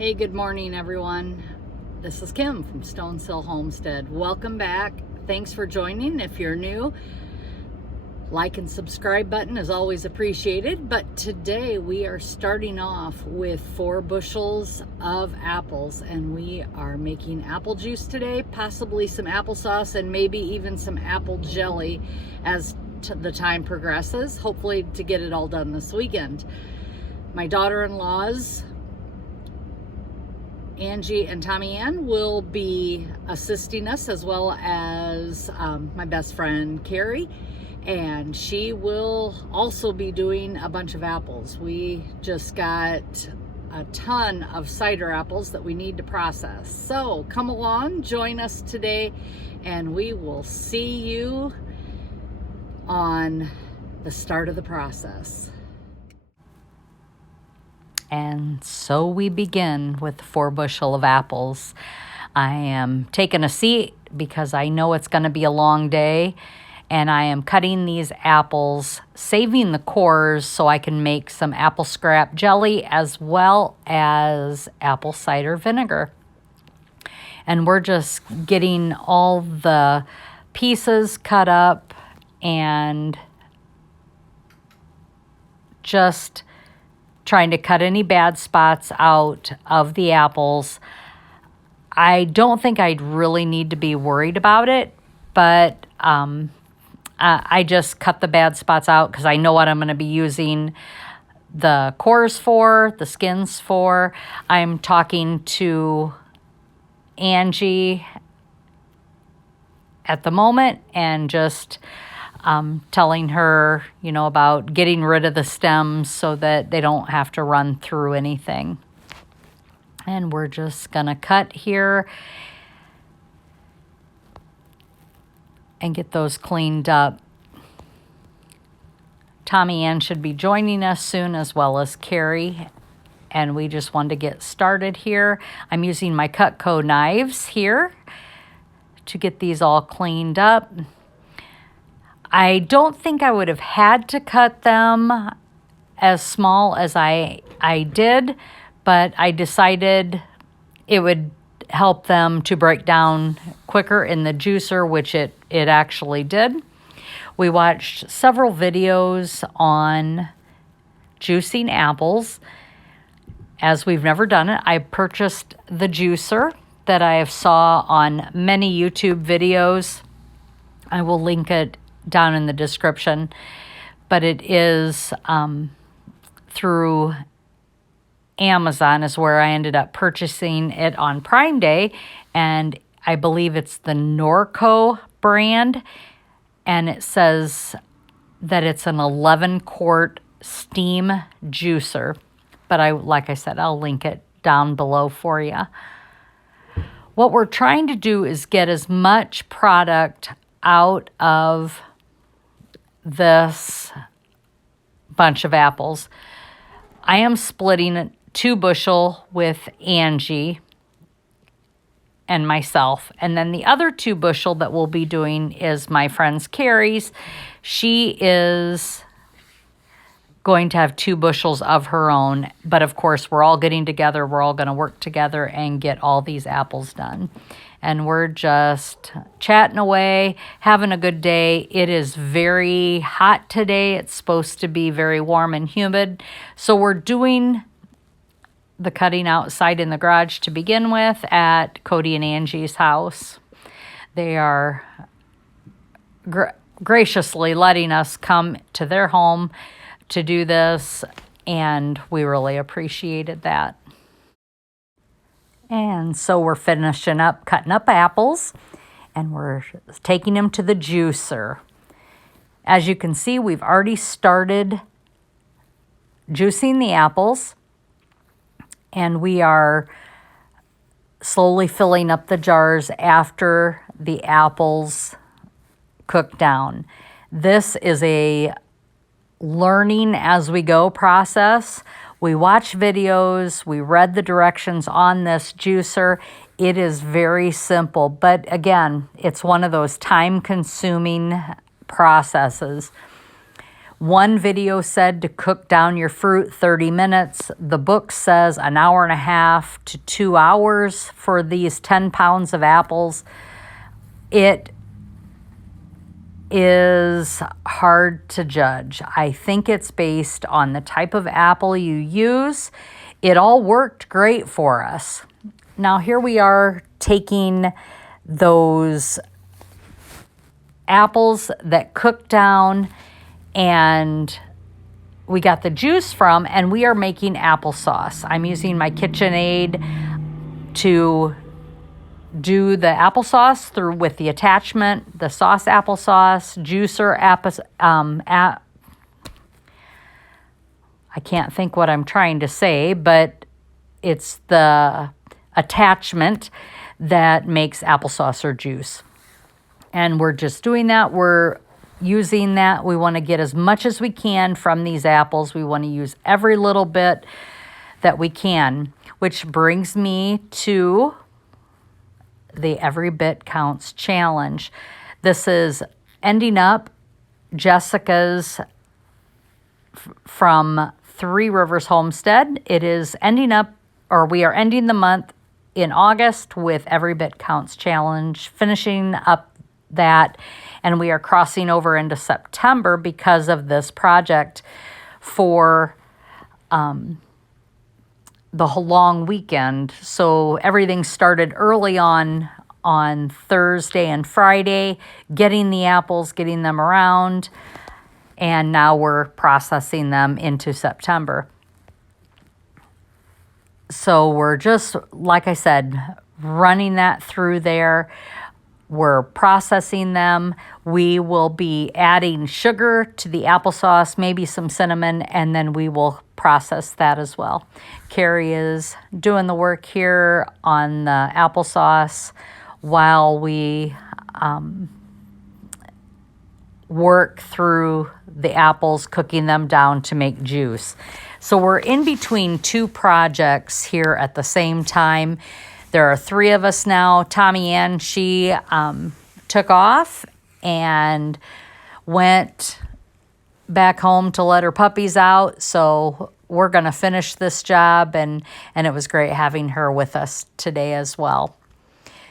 Hey, good morning, everyone. This is Kim from Stonesill Homestead. Welcome back. Thanks for joining. If you're new, like and subscribe button is always appreciated. But today we are starting off with 4 bushels of apples, and we are making apple juice today, possibly some applesauce, and maybe even some apple jelly as the time progresses, hopefully to get it all done this weekend. My daughter-in-laws, Angie and Tommy Ann, will be assisting us, as well as my best friend Carrie, and she will also be doing a bunch of apples. We just got a ton of cider apples that we need to process. So come along, join us today, and we will see you on the start of the process. And so we begin with 4 bushel of apples. I am taking a seat because I know it's going to be a long day, and I am cutting these apples, saving the cores so I can make some apple scrap jelly as well as apple cider vinegar. And we're just getting all the pieces cut up and just trying to cut any bad spots out of the apples. I don't think I'd really need to be worried about it, but I just cut the bad spots out because I know what I'm going to be using the cores for, the skins for. I'm talking to Angie at the moment and just telling her, about getting rid of the stems so that they don't have to run through anything. And we're just gonna cut here and get those cleaned up. Tommy Ann should be joining us soon, as well as Carrie. And we just wanted to get started here. I'm using my Cutco knives here to get these all cleaned up. I don't think I would have had to cut them as small as I did, but I decided it would help them to break down quicker in the juicer, which it actually did. We watched several videos on juicing apples. As we've never done it, I purchased the juicer that I have saw on many YouTube videos. I will link it down in the description, but it is through Amazon is where I ended up purchasing it on Prime Day, and I believe it's the Norco brand, and it says that it's an 11-quart steam juicer, but like I said, I'll link it down below for you. What we're trying to do is get as much product out of this bunch of apples. I am splitting 2 bushel with Angie and myself, and then the other 2 bushel that we'll be doing is my friend's Carrie's. She is going to have 2 bushels of her own, but of course we're all getting together, we're all going to work together and get all these apples done. And we're just chatting away, having a good day. It is very hot today. It's supposed to be very warm and humid. So we're doing the cutting outside in the garage to begin with at Cody and Angie's house. They are graciously letting us come to their home to do this, and we really appreciated that. And so we're finishing up cutting up apples, and we're taking them to the juicer. As you can see, we've already started juicing the apples, and we are slowly filling up the jars after the apples cook down. This is a learning as we go process. We watched videos, we read the directions on this juicer. It is very simple, but again, it's one of those time-consuming processes. One video said to cook down your fruit 30 minutes. The book says an hour and a half to 2 hours for these 10 pounds of apples. It is hard to judge. I think it's based on the type of apple you use. It all worked great for us. Now here we are taking those apples that cooked down and we got the juice from, and we are making applesauce. I'm using my KitchenAid to do the applesauce through with the attachment, the sauce applesauce, juicer, I can't think what I'm trying to say, but it's the attachment that makes applesauce or juice. And we're just doing that. We're using that. We want to get as much as we can from these apples. We want to use every little bit that we can, which brings me to the Every Bit Counts challenge. This is ending up Jessica's from Three Rivers Homestead. It is ending up, or we are ending the month in August with Every Bit Counts challenge, finishing up that, and we are crossing over into September because of this project for the long weekend. So everything started early on Thursday and Friday, getting the apples, getting them around, and now we're processing them into September. So we're just, like I said, running that through there. We're processing them. We will be adding sugar to the applesauce, maybe some cinnamon, and then we will process that as well. Carrie is doing the work here on the applesauce while we work through the apples, cooking them down to make juice. So we're in between two projects here at the same time. There are three of us now. Tommy Ann, she took off and went back home to let her puppies out. So we're going to finish this job, and it was great having her with us today as well.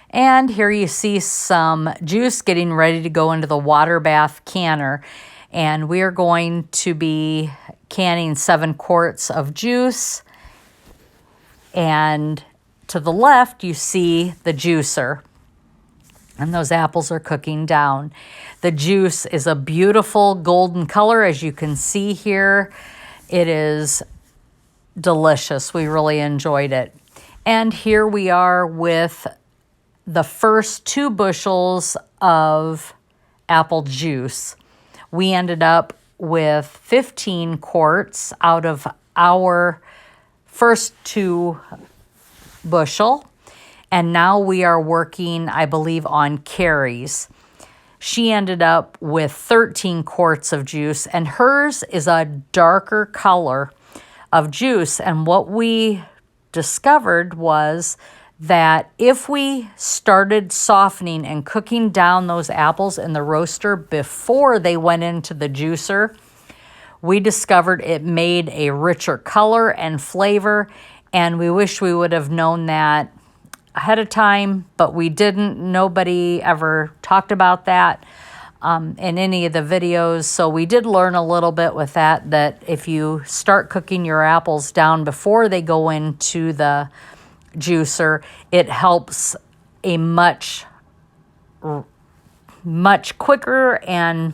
And here you see some juice getting ready to go into the water bath canner. And we are going to be canning 7 quarts of juice. And to the left, you see the juicer. And those apples are cooking down. The juice is a beautiful golden color, as you can see here. It is delicious. We really enjoyed it. And here we are with the first 2 bushels of apple juice. We ended up with 15 quarts out of our first 2 bushel. And now we are working, I believe, on Carrie's. She ended up with 13 quarts of juice, and hers is a darker color of juice. And what we discovered was that if we started softening and cooking down those apples in the roaster before they went into the juicer, we discovered it made a richer color and flavor, and we wish we would have known that ahead of time, but we didn't. Nobody ever talked about that in any of the videos, so we did learn a little bit with that if you start cooking your apples down before they go into the juicer, it helps a much quicker and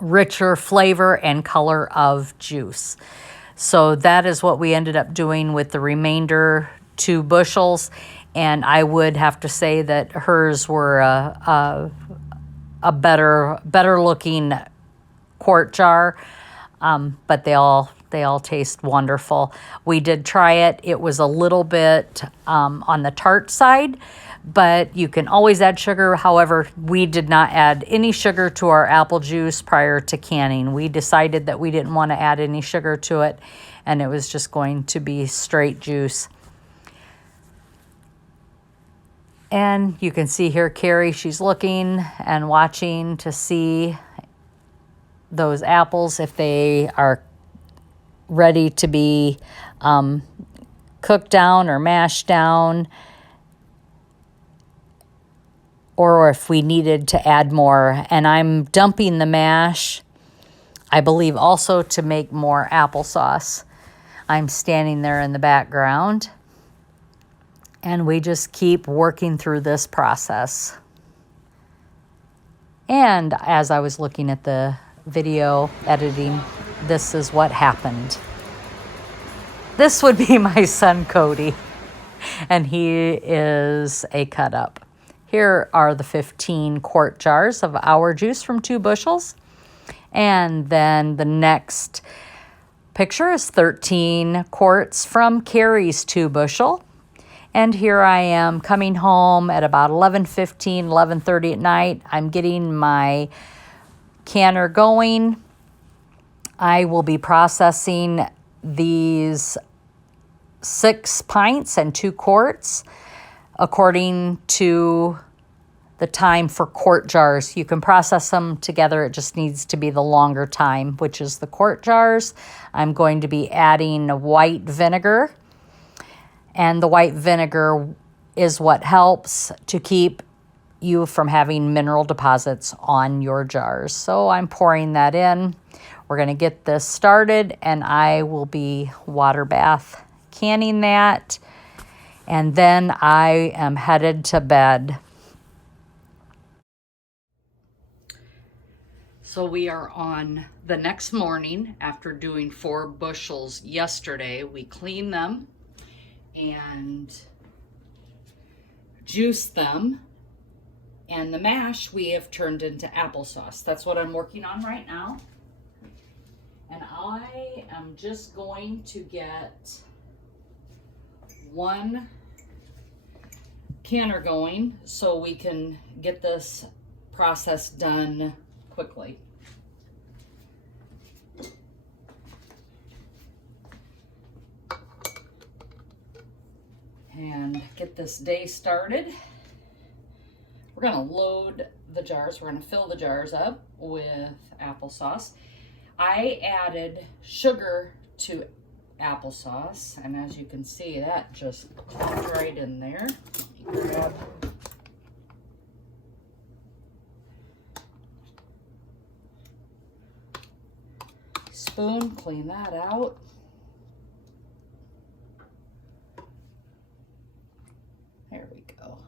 richer flavor and color of juice. So that is what we ended up doing with the remainder 2 bushels, and I would have to say that hers were a better looking quart jar, but they all taste wonderful. We did try it. It was a little bit on the tart side, but you can always add sugar. However, we did not add any sugar to our apple juice prior to canning. We decided that we didn't want to add any sugar to it, and it was just going to be straight juice. And you can see here Carrie, she's looking and watching to see those apples if they are ready to be cooked down or mashed down, or if we needed to add more. And I'm dumping the mash, I believe, also to make more applesauce. I'm standing there in the background, and we just keep working through this process. And as I was looking at the video editing, this is what happened. This would be my son, Cody, and he is a cut up. Here are the 15 quart jars of our juice from 2 bushels. And then the next picture is 13 quarts from Carrie's 2 bushel. And here I am coming home at about 11:15, 11:30 at night. I'm getting my canner going. I will be processing these 6 pints and 2 quarts according to the time for quart jars. You can process them together. It just needs to be the longer time, which is the quart jars. I'm going to be adding white vinegar. And the white vinegar is what helps to keep you from having mineral deposits on your jars. So I'm pouring that in. We're going to get this started, and I will be water bath canning that. And then I am headed to bed. So we are on the next morning after doing 4 bushels yesterday. We cleaned them and juice them, and the mash we have turned into applesauce. That's what I'm working on right now. And I am just going to get 1 canner going so we can get this process done quickly. And get this day started. We're gonna load the jars. We're gonna fill the jars up with applesauce. I added sugar to applesauce, and as you can see, that just clipped right in there. Let me grab a spoon, clean that out. There we go.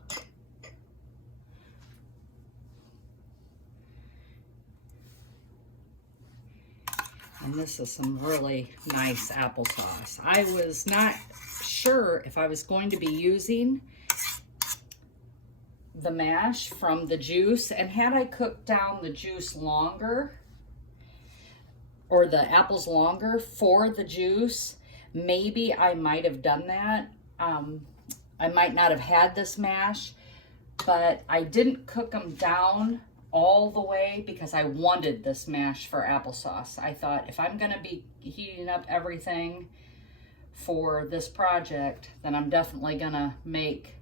And this is some really nice applesauce. I was not sure if I was going to be using the mash from the juice, and had I cooked down the juice longer, or the apples longer for the juice, maybe I might have done that. I might not have had this mash, but I didn't cook them down all the way because I wanted this mash for applesauce. I thought if I'm gonna be heating up everything for this project, then I'm definitely gonna make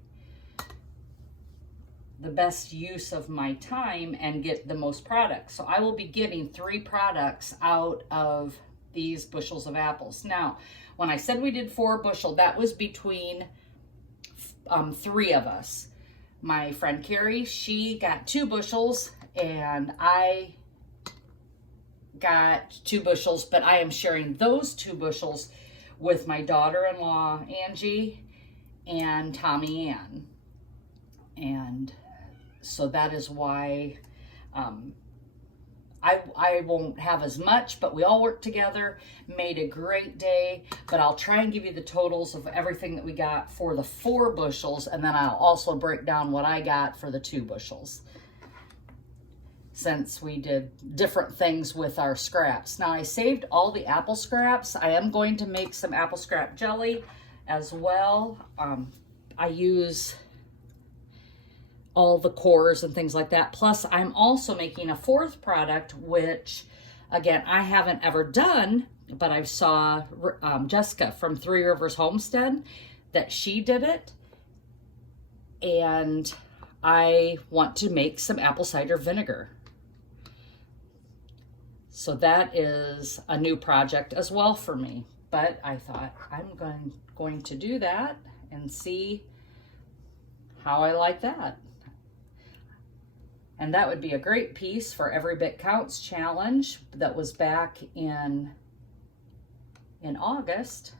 the best use of my time and get the most products. So I will be getting 3 products out of these bushels of apples. Now, when I said we did 4 bushel, that was between 3 of us. My friend Carrie, she got 2 bushels, and I got 2 bushels, but I am sharing those 2 bushels with my daughter-in-law, Angie, and Tommy Ann. And so that is why I won't have as much, but we all worked together, made a great day. But I'll try and give you the totals of everything that we got for the 4 bushels, and then I'll also break down what I got for the 2 bushels, since we did different things with our scraps. Now, I saved all the apple scraps. I am going to make some apple scrap jelly as well. I use all the cores and things like that. Plus, I'm also making a 4th product, which, again, I haven't ever done, but I saw Jessica from 3 Rivers Homestead, that she did it. And I want to make some apple cider vinegar. So that is a new project as well for me. But I thought I'm going to do that and see how I like that. And that would be a great piece for Every Bit Counts challenge that was back in August.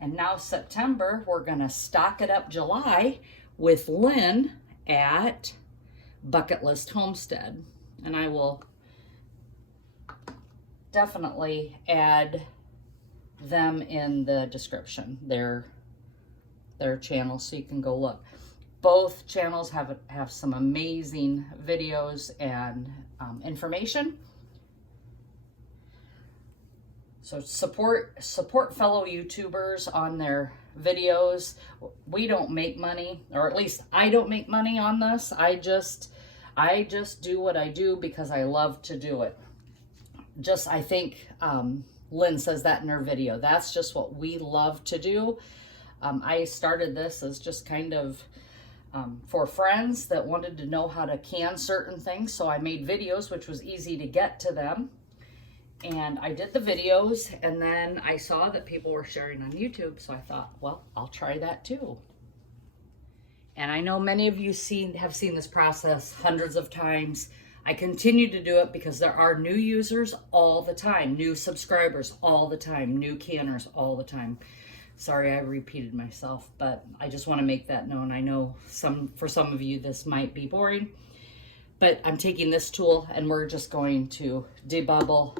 And now September, we're gonna stock it up July with Lynn at Bucket List Homestead. And I will definitely add them in the description, their channel, so you can go look. Both channels have some amazing videos and information. So support fellow YouTubers on their videos. We don't make money, or at least I don't make money on this. I just do what I do because I love to do it. I think Lynn says that in her video. That's just what we love to do. I started this as just kind of for friends that wanted to know how to can certain things. So I made videos, which was easy to get to them. And I did the videos, and then I saw that people were sharing on YouTube. So I thought, well, I'll try that too. And I know many of you have seen this process hundreds of times. I continue to do it because there are new users all the time, new subscribers all the time, new canners all the time. Sorry, I repeated myself, but I just want to make that known. I know for some of you this might be boring, but I'm taking this tool and we're just going to debubble.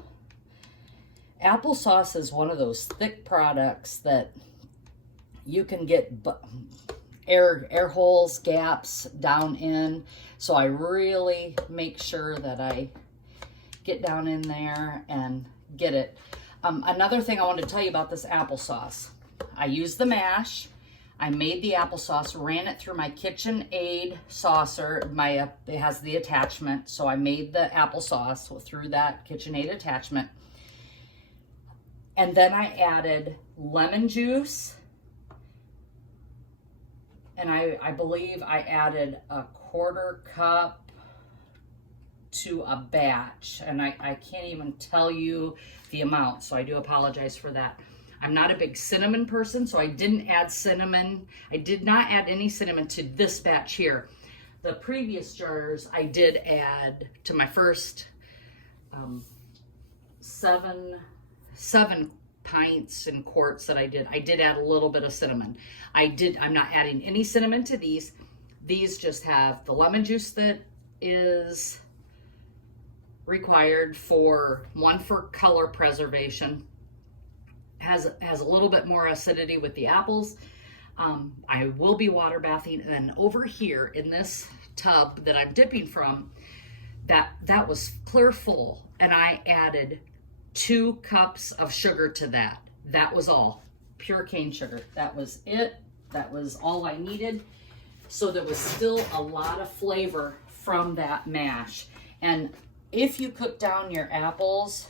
Applesauce is one of those thick products that you can get air holes, gaps down in. So I really make sure that I get down in there and get it. Another thing I wanted to tell you about this applesauce. I used the mash. I made the applesauce, ran it through my KitchenAid saucer. It has the attachment, so I made the applesauce through that KitchenAid attachment. And then I added lemon juice, and I believe I added a 1/4 cup to a batch, and I can't even tell you the amount, so I do apologize for that. I'm not a big cinnamon person, so I didn't add cinnamon. I did not add any cinnamon to this batch here. The previous jars I did add to my first seven pints and quarts that I did add a little bit of cinnamon. I'm not adding any cinnamon to these. These just have the lemon juice that is required for color preservation. Has a little bit more acidity with the apples. I will be water bathing, and then over here in this tub that I'm dipping from, that was clear full, and I added 2 cups of sugar to that. That was all, pure cane sugar. That was it. That was all I needed. So there was still a lot of flavor from that mash. And if you cook down your apples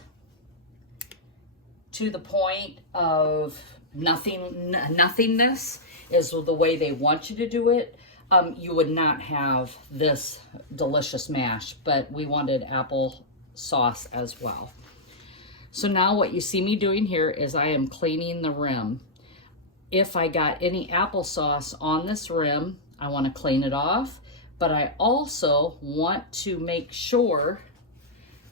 to the point of nothingness is the way they want you to do it, you would not have this delicious mash, but we wanted apple sauce as well. So now what you see me doing here is I am cleaning the rim. If I got any applesauce on this rim, I want to clean it off, but I also want to make sure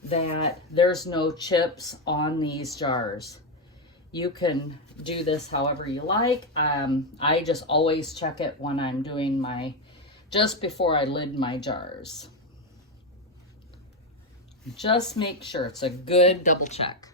that there's no chips on these jars. You can do this however you like. I just always check it when I'm doing just before I lid my jars. Just make sure it's a good double check.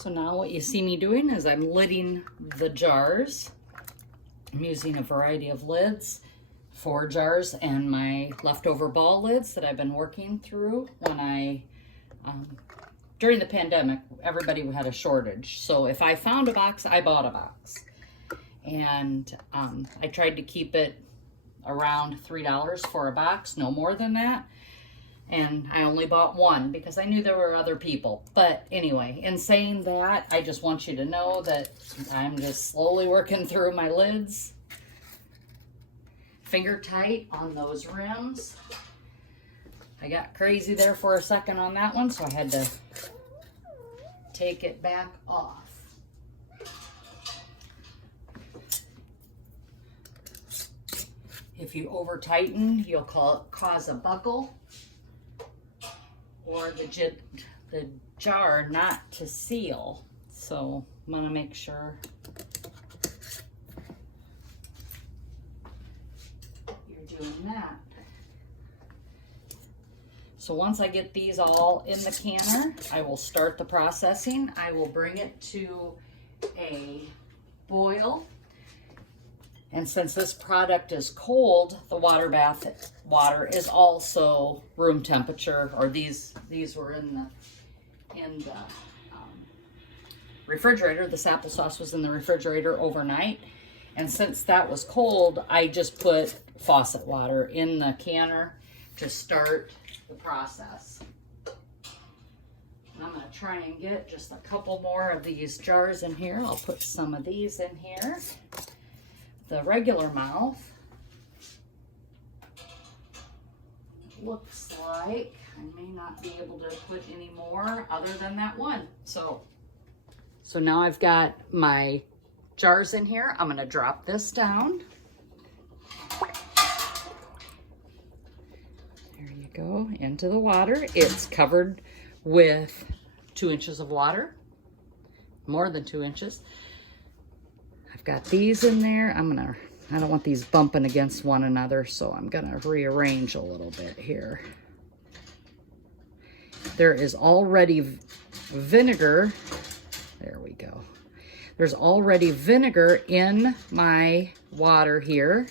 So now what you see me doing is I'm lidding the jars. I'm using a variety of lids, 4 jars, and my leftover ball lids that I've been working through when I, during the pandemic, everybody had a shortage. So if I found a box, I bought a box. And I tried to keep it around $3 for a box, no more than that. And I only bought one because I knew there were other people. But anyway, in saying that, I just want you to know that I'm just slowly working through my lids. Finger tight on those rims. I got crazy there for a second on that one, so I had to take it back off. If you over tighten, you'll cause a buckle or the jar not to seal. So I'm gonna make sure you're doing that. So once I get these all in the canner, I will start the processing. I will bring it to a boil. And since this product is cold, the water bath water is also room temperature, or these were in the refrigerator. This applesauce was in the refrigerator overnight. And since that was cold, I just put faucet water in the canner to start the process. And I'm gonna try and get just a couple more of these jars in here. I'll put some of these in here. The regular mouth looks like I may not be able to put any more other than that one. So now I've got my jars in here. I'm gonna drop this down. There you go, into the water. It's covered with 2 inches of water, more than 2 inches. I've got these in there. I don't want these bumping against one another, so I'm gonna rearrange a little bit here. There is already vinegar. There we go. There's already vinegar in my water here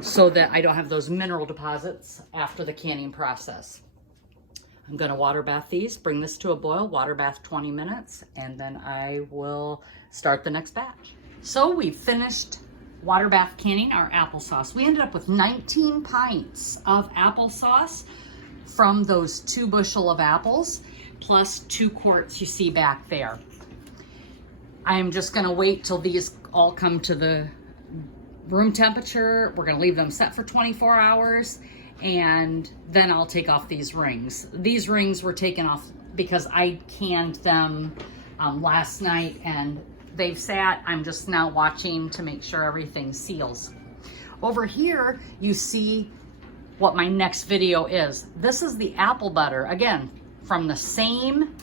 so that I don't have those mineral deposits after the canning process. I'm gonna water bath these, bring this to a boil, water bath 20 minutes, and then I will start the next batch. So we finished water bath canning our applesauce. We ended up with 19 pints of applesauce from those 2 bushel of apples, plus 2 quarts you see back there. I'm just gonna wait till these all come to the room temperature. We're gonna leave them set for 24 hours. And then I'll take off these rings. These rings were taken off because I canned them last night and they've sat. I'm just now watching to make sure everything seals. Over here, you see what my next video is. This is the apple butter, again, from the same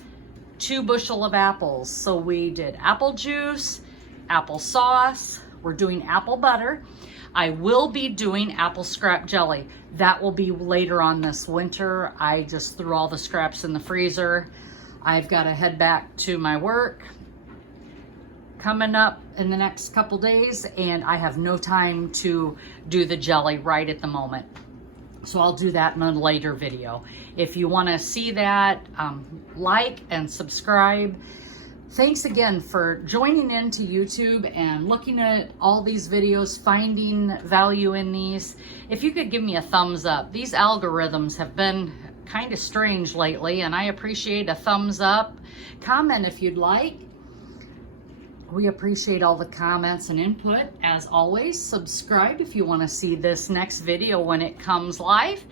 2 bushel of apples. So we did apple juice, applesauce, we're doing apple butter. I will be doing apple scrap jelly. That will be later on this winter. I just threw all the scraps in the freezer. I've got to head back to my work coming up in the next couple days, and I have no time to do the jelly right at the moment. So I'll do that in a later video. If you want to see that, like and subscribe. Thanks again for joining into YouTube and looking at all these videos, finding value in these. If you could give me a thumbs up. These algorithms have been kind of strange lately, and I appreciate a thumbs up. Comment if you'd like. We appreciate all the comments and input. As always, subscribe if you want to see this next video when it comes live.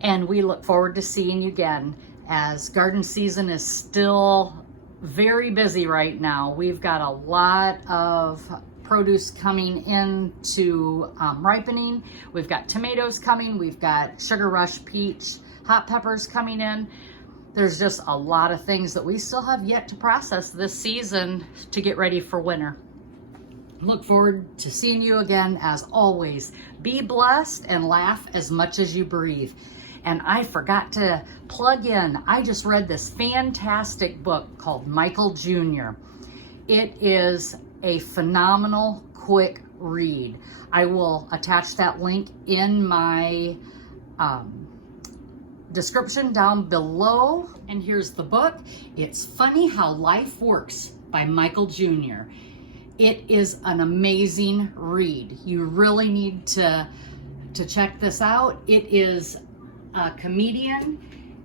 And we look forward to seeing you again, as garden season is still very busy right now. We've got a lot of produce coming into ripening. We've got tomatoes coming. We've got sugar rush peach, hot peppers coming in. There's just a lot of things that we still have yet to process this season to get ready for winter. Look forward to seeing you again. As always, be blessed and laugh as much as you breathe. And I forgot to plug in, I just read this fantastic book called Michael Jr. It is a phenomenal, quick read. I will attach that link in my description down below. And here's the book. It's Funny How Life Works by Michael Jr. It is an amazing read. You really need to check this out. It is a comedian,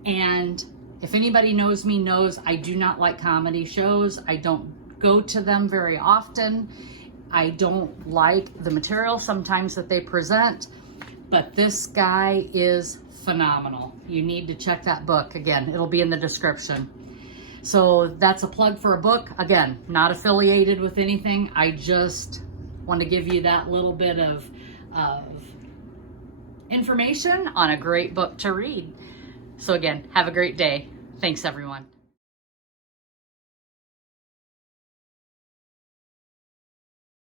and if anybody knows me knows I do not like comedy shows. I don't go to them very often. I don't like the material sometimes that they present, but this guy is phenomenal. You need to check that book. Again, it'll be in the description. So that's a plug for a book. Again, not affiliated with anything. I just want to give you that little bit of information on a great book to read. So again, have a great day. Thanks, everyone.